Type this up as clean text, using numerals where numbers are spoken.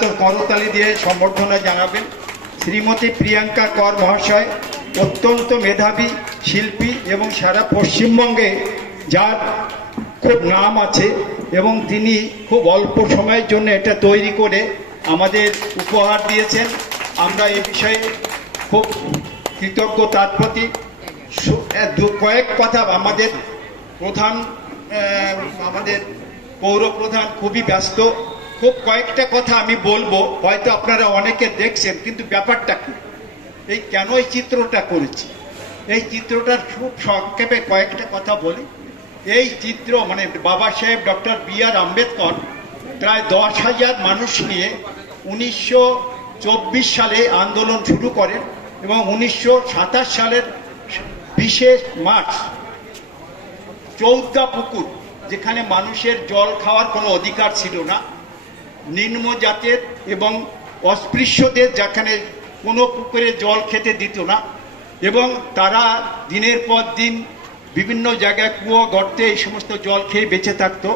তো করতালি দিয়ে সম্বর্ধনা জানাবেন। শ্রীমতী প্রিয়াঙ্কা কর মহাশয় অত্যন্ত মেধাবী শিল্পী এবং সারা পশ্চিমবঙ্গে যার খুব নাম আছে এবং তিনি খুব অল্প সময়ের জন্য এটা তৈরি করে আমাদের উপহার দিয়েছেন। আমরা এ বিষয়ে খুব কৃতজ্ঞ তার প্রতি। কয়েক কথা আমাদের প্রধান আমাদের পৌর প্রধান খুবই ব্যস্ত, খুব কয়েকটা কথা আমি বলবো, হয়তো আপনারা অনেকে দেখছেন, কিন্তু ব্যাপারটা কি এই কেন এই চিত্রটা করেছি, এই চিত্রটার খুব সংক্ষেপে কয়েকটা কথা বলি। এই চিত্র মানে বাবা সাহেব ডক্টর বি.আর. আম্বেদকর প্রায় 10,000 মানুষ নিয়ে 1924 সালে আন্দোলন শুরু করেন এবং 1927 সালের 20 মার্চ চৌদ্দা পুকুর, যেখানে মানুষের জল খাওয়ার কোনো অধিকার ছিল না, নিম্ন জাতের এবং অস্পৃশ্যদের যেখানে কোনো পুকুরে জল খেতে দিত না এবং তারা দিনের পর দিন বিভিন্ন জায়গায় কুয়ো গর্তে এই সমস্ত জল খেয়ে বেঁচে থাকতো।